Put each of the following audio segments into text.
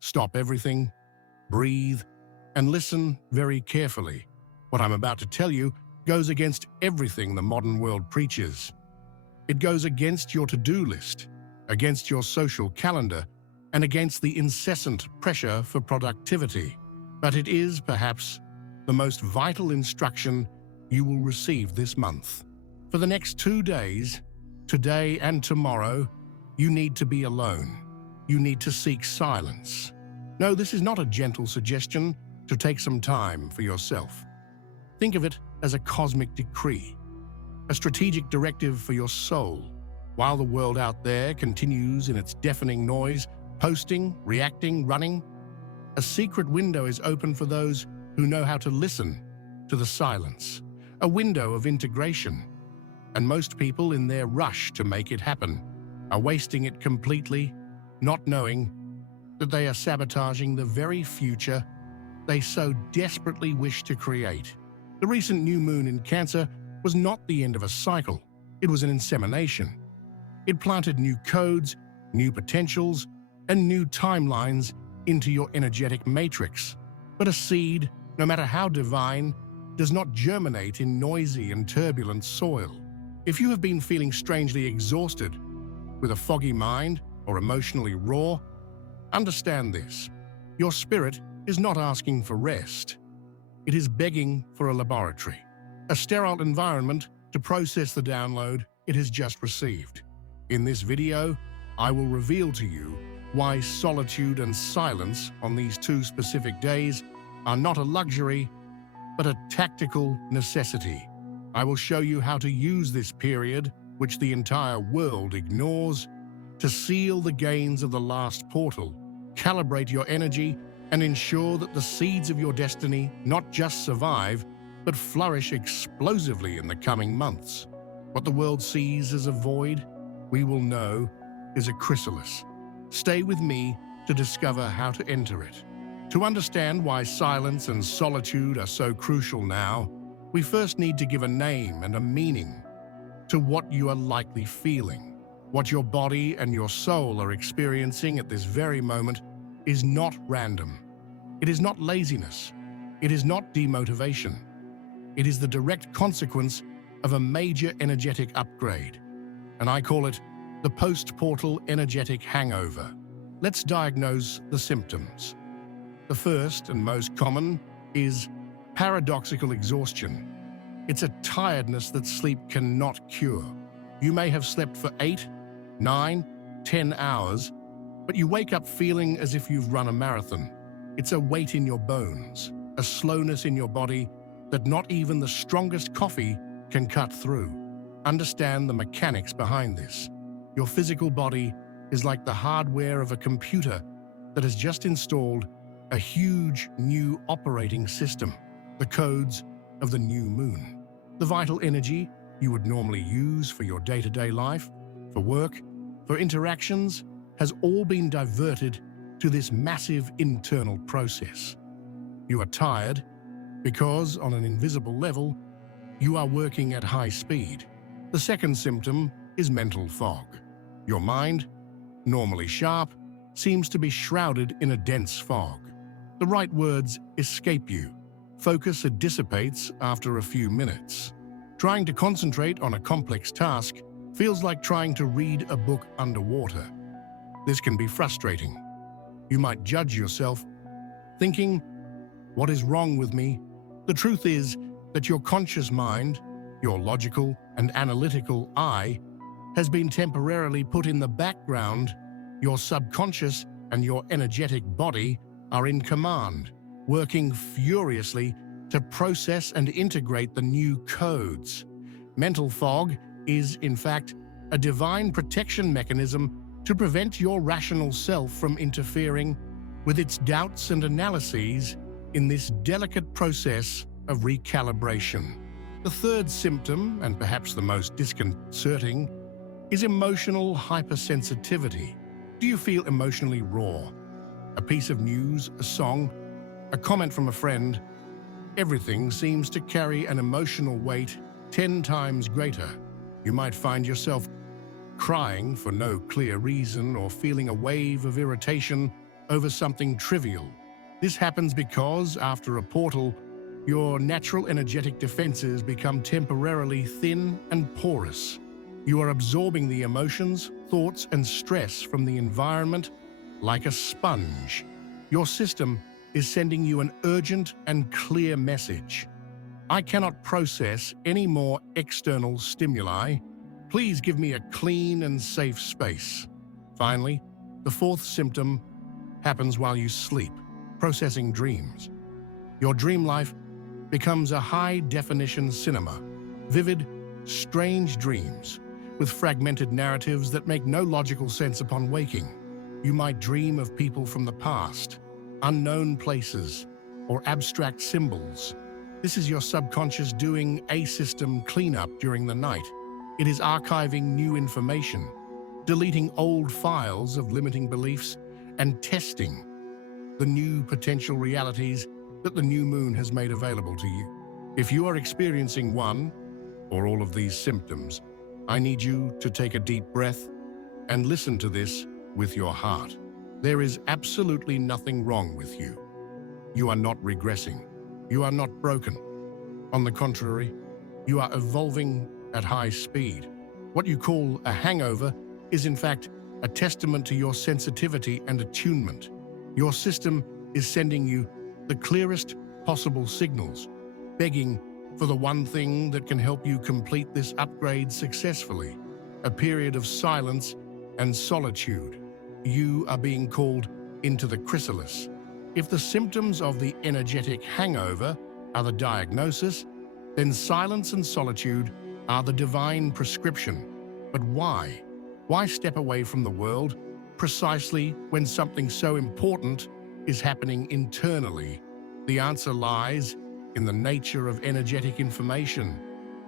Stop everything, breathe, and listen very carefully. What I'm about to tell you goes against everything the modern world preaches. It goes against your to-do list, against your social calendar, and against the incessant pressure for productivity. But it is, perhaps, the most vital instruction you will receive this month. For the next 2 days, today and tomorrow, you need to be alone. You need to seek silence. No, this is not a gentle suggestion to take some time for yourself. Think of it as a cosmic decree, a strategic directive for your soul. While the world out there continues in its deafening noise, posting, reacting, running, a secret window is open for those who know how to listen to the silence, a window of integration. And most people, in their rush to make it happen, are wasting it completely, not knowing that they are sabotaging the very future they so desperately wish to create. The recent new moon in Cancer was not the end of a cycle. It was an insemination. It planted new codes, new potentials, and new timelines into your energetic matrix. But a seed, no matter how divine, does not germinate in noisy and turbulent soil. If you have been feeling strangely exhausted, with a foggy mind, or emotionally raw, understand this. Your spirit is not asking for rest. It is begging for a laboratory, a sterile environment to process the download it has just received. In this video, I will reveal to you why solitude and silence on these 2 specific days are not a luxury, but a tactical necessity. I will show you how to use this period, which the entire world ignores, to seal the gains of the last portal, calibrate your energy, and ensure that the seeds of your destiny not just survive, but flourish explosively in the coming months. What the world sees as a void, we will know is a chrysalis. Stay with me to discover how to enter it. To understand why silence and solitude are so crucial now, we first need to give a name and a meaning to what you are likely feeling. What your body and your soul are experiencing at this very moment is not random. It is not laziness. It is not demotivation. It is the direct consequence of a major energetic upgrade, and I call it the Post-Portal Energetic Hangover. Let's diagnose the symptoms. The first and most common is paradoxical exhaustion. It's a tiredness that sleep cannot cure. You may have slept for 8, 9, 10 hours, but you wake up feeling as if you've run a marathon. It's a weight in your bones, a slowness in your body that not even the strongest coffee can cut through. Understand the mechanics behind this. Your physical body is like the hardware of a computer that has just installed a huge new operating system, the codes of the new moon. The vital energy you would normally use for your day-to-day life, for work, for interactions, has all been diverted to this massive internal process. You are tired because, on an invisible level, you are working at high speed. The second symptom is mental fog. Your mind, normally sharp, seems to be shrouded in a dense fog. The right words escape you. Focus dissipates after a few minutes. Trying to concentrate on a complex task feels like trying to read a book underwater. This can be frustrating. You might judge yourself, thinking, "What is wrong with me?" The truth is that your conscious mind, your logical and analytical I, has been temporarily put in the background. Your subconscious and your energetic body are in command, working furiously to process and integrate the new codes. Mental fog is, in fact, a divine protection mechanism to prevent your rational self from interfering with its doubts and analyses in this delicate process of recalibration. The third symptom, and perhaps the most disconcerting, is emotional hypersensitivity. Do you feel emotionally raw? A piece of news, a song, a comment from a friend, everything seems to carry an emotional weight 10 times greater. You might find yourself crying for no clear reason or feeling a wave of irritation over something trivial. This happens because, after a portal, your natural energetic defenses become temporarily thin and porous. You are absorbing the emotions, thoughts, and stress from the environment like a sponge. Your system is sending you an urgent and clear message. I cannot process any more external stimuli. Please give me a clean and safe space. Finally, the fourth symptom happens while you sleep, processing dreams. Your dream life becomes a high-definition cinema, vivid, strange dreams with fragmented narratives that make no logical sense upon waking. You might dream of people from the past, unknown places, or abstract symbols. This is your subconscious doing a system cleanup during the night. It is archiving new information, deleting old files of limiting beliefs, and testing the new potential realities that the new moon has made available to you. If you are experiencing one or all of these symptoms, I need you to take a deep breath and listen to this with your heart. There is absolutely nothing wrong with you. You are not regressing. You are not broken. On the contrary, you are evolving at high speed. What you call a hangover is in fact a testament to your sensitivity and attunement. Your system is sending you the clearest possible signals, begging for the one thing that can help you complete this upgrade successfully, a period of silence and solitude. You are being called into the chrysalis. If the symptoms of the energetic hangover are the diagnosis, then silence and solitude are the divine prescription. But why? Why step away from the world precisely when something so important is happening internally? The answer lies in the nature of energetic information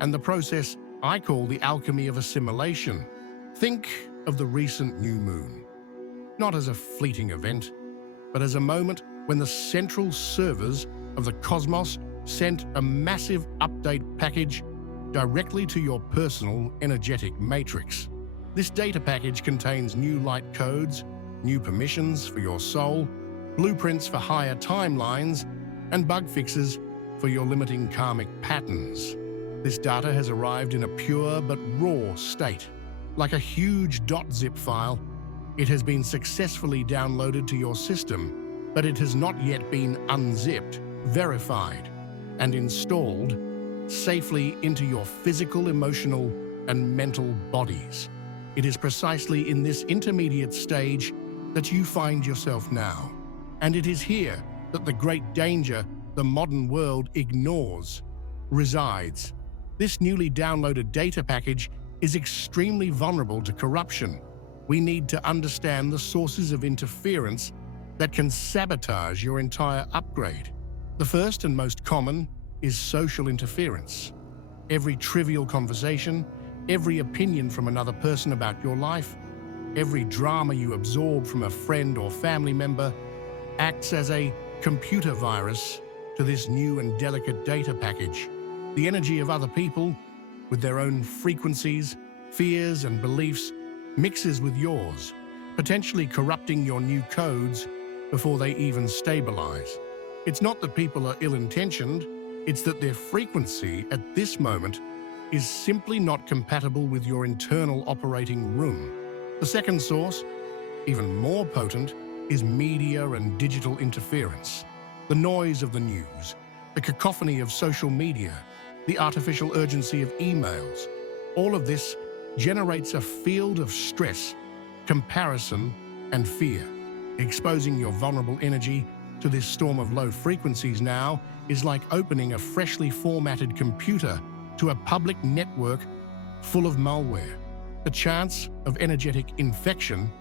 and the process I call the alchemy of assimilation. Think of the recent new moon, not as a fleeting event, but as a moment when the central servers of the cosmos sent a massive update package directly to your personal energetic matrix. This data package contains new light codes, new permissions for your soul, blueprints for higher timelines, and bug fixes for your limiting karmic patterns. This data has arrived in a pure but raw state. Like a huge .zip file, it has been successfully downloaded to your system, but it has not yet been unzipped, verified, and installed safely into your physical, emotional, and mental bodies. It is precisely in this intermediate stage that you find yourself now. And it is here that the great danger the modern world ignores resides. This newly downloaded data package is extremely vulnerable to corruption. We need to understand the sources of interference that can sabotage your entire upgrade. The first and most common is social interference. Every trivial conversation, every opinion from another person about your life, every drama you absorb from a friend or family member acts as a computer virus to this new and delicate data package. The energy of other people, with their own frequencies, fears, and beliefs, mixes with yours, potentially corrupting your new codes before they even stabilize. It's not that people are ill-intentioned, it's that their frequency at this moment is simply not compatible with your internal operating room. The second source, even more potent, is media and digital interference. The noise of the news, the cacophony of social media, the artificial urgency of emails, all of this generates a field of stress, comparison, and fear. Exposing your vulnerable energy to this storm of low frequencies now is like opening a freshly formatted computer to a public network full of malware. The chance of energetic infection,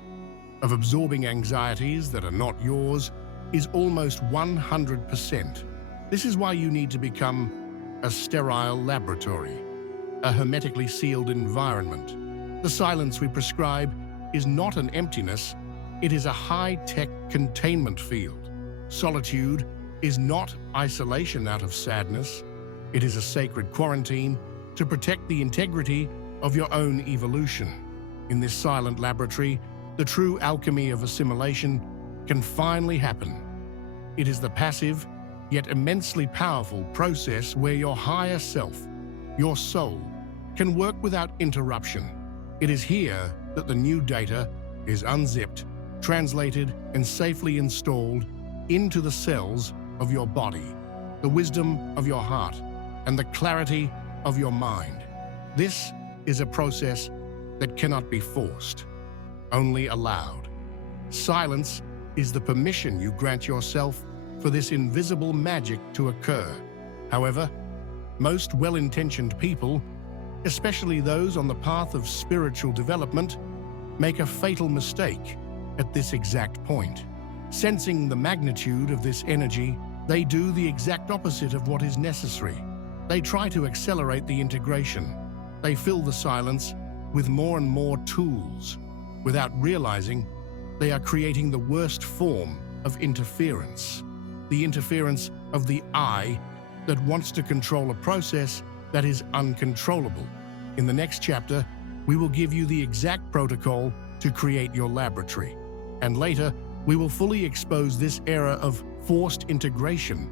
of absorbing anxieties that are not yours, is almost 100%. This is why you need to become a sterile laboratory, a hermetically sealed environment. The silence we prescribe is not an emptiness, it is a high-tech containment field. Solitude is not isolation out of sadness, it is a sacred quarantine to protect the integrity of your own evolution. In this silent laboratory, the true alchemy of assimilation can finally happen. It is the passive, yet immensely powerful process where your higher self, your soul, can work without interruption. It is here that the new data is unzipped, translated, and safely installed into the cells of your body, the wisdom of your heart, and the clarity of your mind. This is a process that cannot be forced, only allowed. Silence is the permission you grant yourself for this invisible magic to occur. However, most well-intentioned people, especially those on the path of spiritual development, make a fatal mistake at this exact point. Sensing the magnitude of this energy, they do the exact opposite of what is necessary. They try to accelerate the integration. They fill the silence with more and more tools. Without realizing, they are creating the worst form of interference. The interference of the I that wants to control a process that is uncontrollable. In the next chapter, we will give you the exact protocol to create your laboratory. And later, we will fully expose this era of forced integration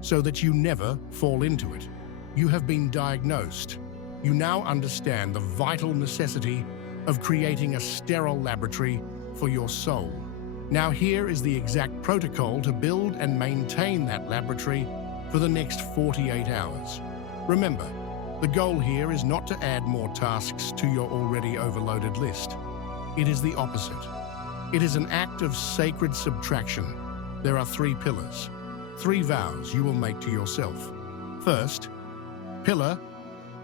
so that you never fall into it. You have been diagnosed. You now understand the vital necessity of creating a sterile laboratory for your soul. Now here is the exact protocol to build and maintain that laboratory for the next 48 hours. Remember, the goal here is not to add more tasks to your already overloaded list. It is the opposite. It is an act of sacred subtraction. There are 3 pillars, 3 vows you will make to yourself. First, pillar,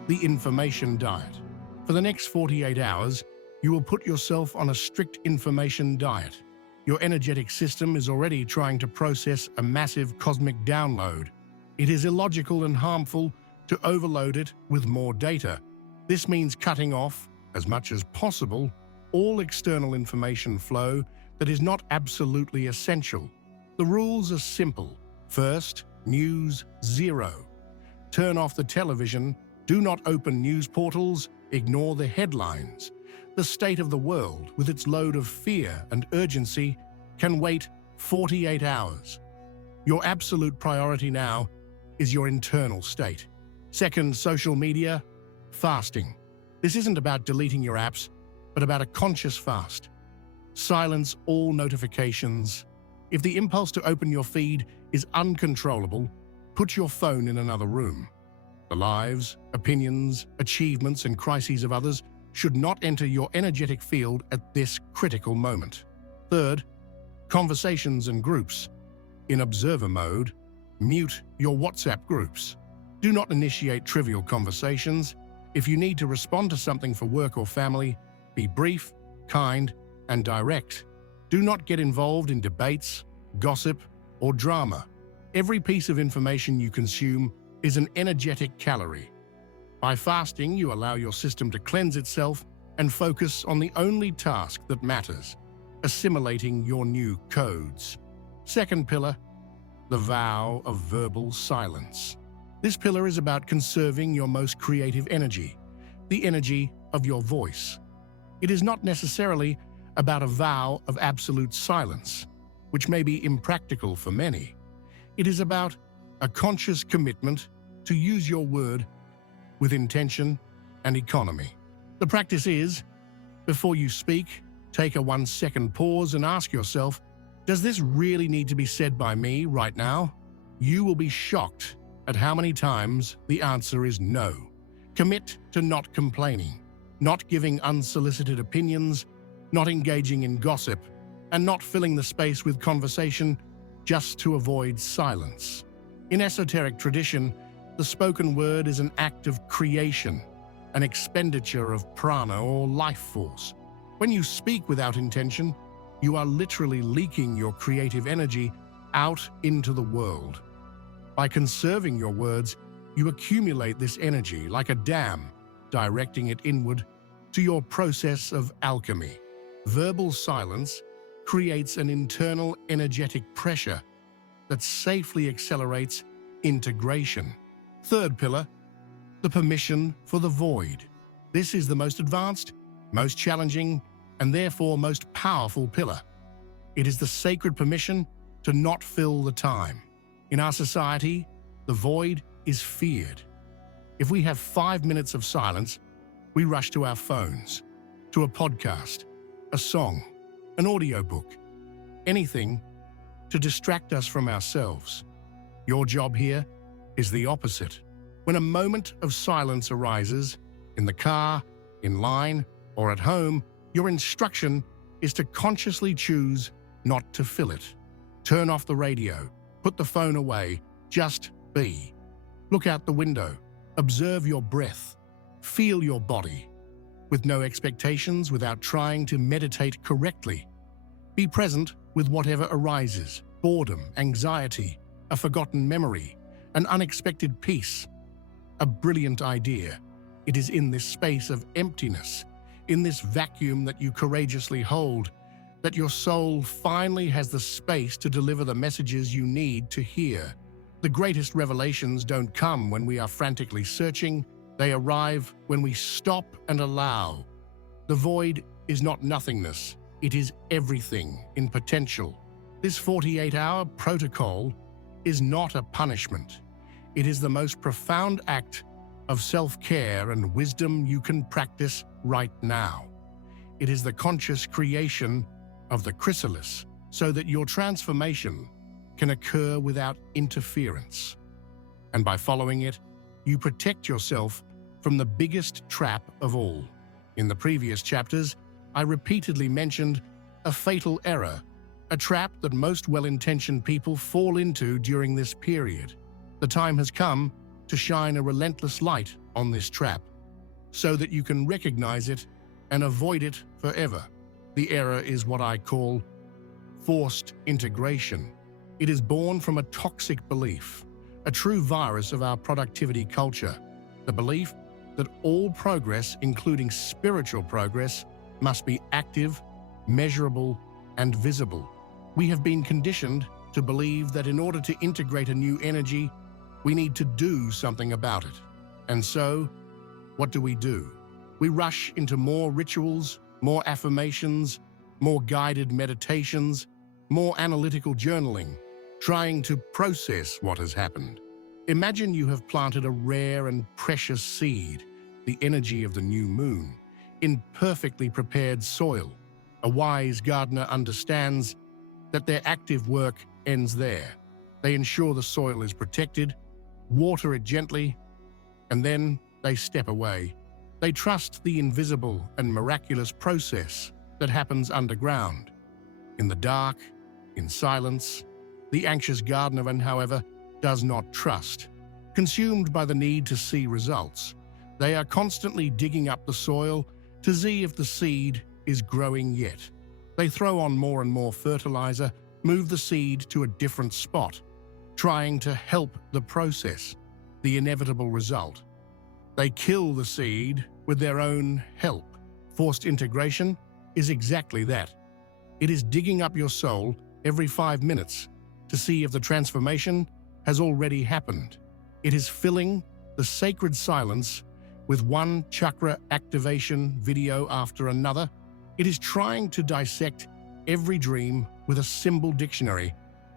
the information diet. For the next 48 hours, you will put yourself on a strict information diet. Your energetic system is already trying to process a massive cosmic download. It is illogical and harmful to overload it with more data. This means cutting off, as much as possible, all external information flow that is not absolutely essential. The rules are simple. First, news 0. Turn off the television, do not open news portals, ignore the headlines. The state of the world, with its load of fear and urgency, can wait 48 hours. Your absolute priority now is your internal state. Second, social media, fasting. This isn't about deleting your apps, but about a conscious fast. Silence all notifications. If the impulse to open your feed is uncontrollable, put your phone in another room. The lives, opinions, achievements, and crises of others should not enter your energetic field at this critical moment. Third, conversations and groups. In observer mode, mute your WhatsApp groups. Do not initiate trivial conversations. If you need to respond to something for work or family, be brief, kind, and direct. Do not get involved in debates, gossip, or drama. Every piece of information you consume is an energetic calorie. By fasting, you allow your system to cleanse itself and focus on the only task that matters, assimilating your new codes. Second pillar, the vow of verbal silence. This pillar is about conserving your most creative energy, the energy of your voice. It is not necessarily about a vow of absolute silence, which may be impractical for many. It is about a conscious commitment to use your word with intention and economy. The practice is, before you speak, take a 1-second pause and ask yourself, does this really need to be said by me right now? You will be shocked at how many times the answer is no. Commit to not complaining, not giving unsolicited opinions, not engaging in gossip, and not filling the space with conversation just to avoid silence. In esoteric tradition, the spoken word is an act of creation, an expenditure of prana or life force. When you speak without intention, you are literally leaking your creative energy out into the world. By conserving your words, you accumulate this energy like a dam, directing it inward to your process of alchemy. Verbal silence creates an internal energetic pressure that safely accelerates integration. Third pillar, the permission for the void. This is the most advanced, most challenging, and therefore most powerful pillar. It is the sacred permission to not fill the time. In our society, the void is feared. If we have 5 minutes of silence, we rush to our phones, to a podcast, a song, an audiobook, anything to distract us from ourselves. Your job here is the opposite. When a moment of silence arises, in the car, in line, or at home, your instruction is to consciously choose not to fill it. Turn off the radio, put the phone away, just be. Look out the window, observe your breath, feel your body, with no expectations, without trying to meditate correctly. Be present with whatever arises: boredom, anxiety, a forgotten memory, an unexpected peace, a brilliant idea. It is in this space of emptiness, in this vacuum that you courageously hold, that your soul finally has the space to deliver the messages you need to hear. The greatest revelations don't come when we are frantically searching. They arrive when we stop and allow. The void is not nothingness. It is everything in potential. This 48-hour protocol is not a punishment. It is the most profound act of self-care and wisdom you can practice right now. It is the conscious creation of the chrysalis so that your transformation can occur without interference. And by following it, you protect yourself from the biggest trap of all. In the previous chapters, I repeatedly mentioned a fatal error, a trap that most well-intentioned people fall into during this period. The time has come to shine a relentless light on this trap so that you can recognize it and avoid it forever. The error is what I call forced integration. It is born from a toxic belief, a true virus of our productivity culture, the belief that all progress, including spiritual progress, must be active, measurable, and visible. We have been conditioned to believe that in order to integrate a new energy, we need to do something about it. And so, what do? We rush into more rituals, more affirmations, more guided meditations, more analytical journaling, trying to process what has happened. Imagine you have planted a rare and precious seed, the energy of the new moon, in perfectly prepared soil. A wise gardener understands that their active work ends there. They ensure the soil is protected, water it gently, and then they step away. They trust the invisible and miraculous process that happens underground, in the dark, in silence. The anxious gardener, however, does not trust. Consumed by the need to see results, they are constantly digging up the soil to see if the seed is growing yet. They throw on more and more fertilizer, move the seed to a different spot, trying to help the process, the inevitable result. They kill the seed with their own help. Forced integration is exactly that. It is digging up your soul every 5 minutes to see if the transformation has already happened. It is filling the sacred silence with one chakra activation video after another. It is trying to dissect every dream with a symbol dictionary,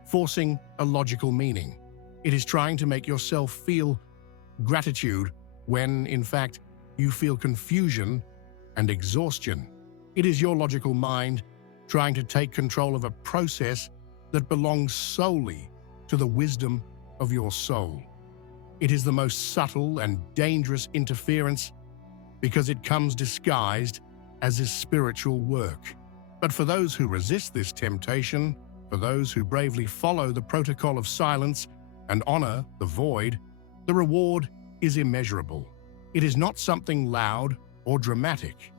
forcing a logical meaning. It is trying to make yourself feel gratitude when, in fact, you feel confusion and exhaustion. It is your logical mind trying to take control of a process that belongs solely to the wisdom of your soul. It is the most subtle and dangerous interference because it comes disguised as is spiritual work. But for those who resist this temptation, for those who bravely follow the protocol of silence and honor the void, the reward is immeasurable. It is not something loud or dramatic.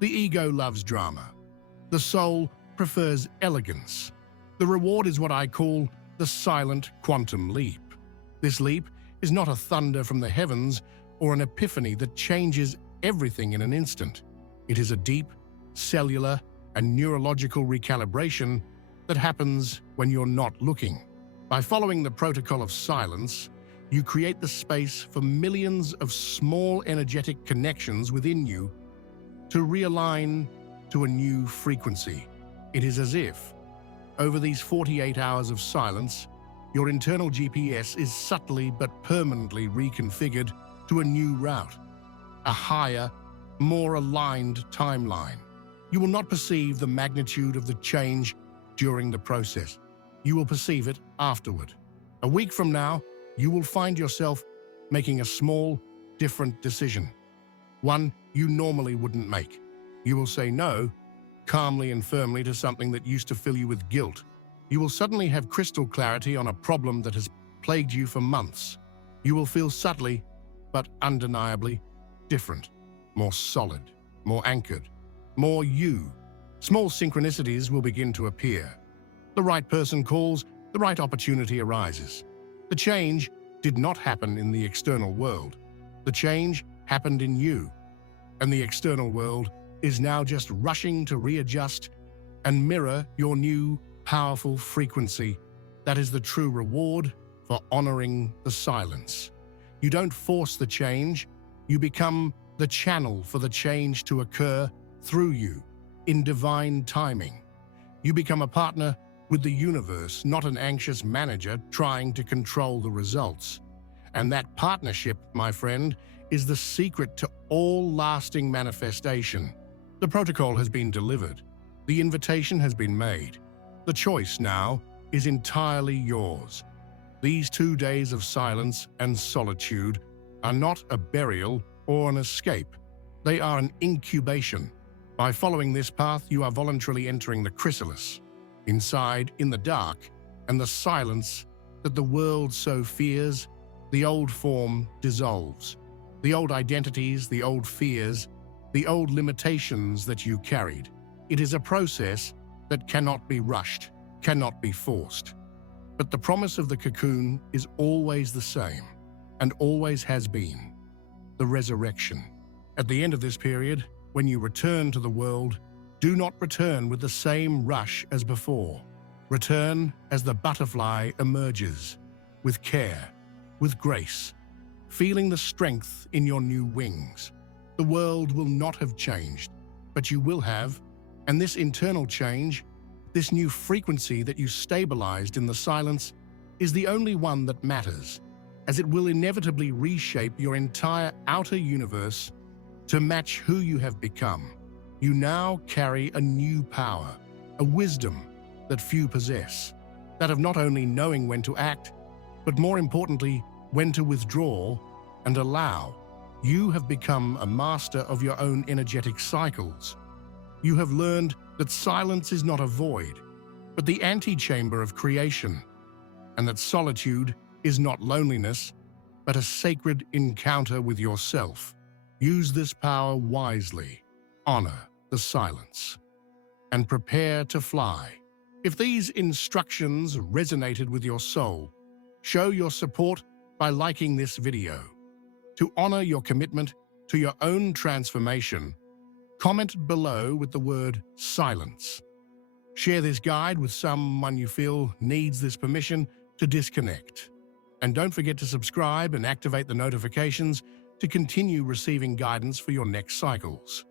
The ego loves drama. The soul prefers elegance. The reward is what I call the silent quantum leap. This leap is not a thunder from the heavens or an epiphany that changes everything in an instant. It is a deep, cellular, and neurological recalibration that happens when you're not looking. By following the protocol of silence, you create the space for millions of small energetic connections within you to realign to a new frequency. It is as if Over these 48 hours of silence, your internal GPS is subtly but permanently reconfigured to a new route, a higher, more aligned timeline. You will not perceive the magnitude of the change during the process. You will perceive it afterward. A week from now, you will find yourself making a small, different decision, one you normally wouldn't make. You will say no, calmly and firmly, to something that used to fill you with guilt. You will suddenly have crystal clarity on a problem that has plagued you for months. You will feel subtly, but undeniably, different, more solid, more anchored, more you. Small synchronicities will begin to appear. The right person calls, the right opportunity arises. The change did not happen in the external world. The change happened in you. And the external world is now just rushing to readjust and mirror your new, powerful frequency. That is the true reward for honoring the silence. You don't force the change, you become the channel for the change to occur through you, in divine timing. You become a partner with the universe, not an anxious manager trying to control the results. And that partnership, my friend, is the secret to all lasting manifestation. The protocol has been delivered. The invitation has been made. The choice now is entirely yours. These 2 days of silence and solitude are not a burial or an escape. They are an incubation. By following this path, you are voluntarily entering the chrysalis, inside, in the dark, and the silence that the world so fears. The old form dissolves. The old identities, the old fears, the old limitations that you carried. It is a process that cannot be rushed, cannot be forced. But the promise of the cocoon is always the same, and always has been: the resurrection. At the end of this period, when you return to the world, do not return with the same rush as before. Return as the butterfly emerges, with care, with grace, feeling the strength in your new wings. The world will not have changed, but you will have, and this internal change, this new frequency that you stabilized in the silence, is the only one that matters, as it will inevitably reshape your entire outer universe to match who you have become. You now carry a new power, a wisdom that few possess, that of not only knowing when to act, but more importantly, when to withdraw and allow. You have become a master of your own energetic cycles. You have learned that silence is not a void, but the antechamber of creation, and that solitude is not loneliness, but a sacred encounter with yourself. Use this power wisely. Honor the silence, and prepare to fly. If these instructions resonated with your soul, show your support by liking this video. To honor your commitment to your own transformation, comment below with the word silence. Share this guide with someone you feel needs this permission to disconnect. And don't forget to subscribe and activate the notifications to continue receiving guidance for your next cycles.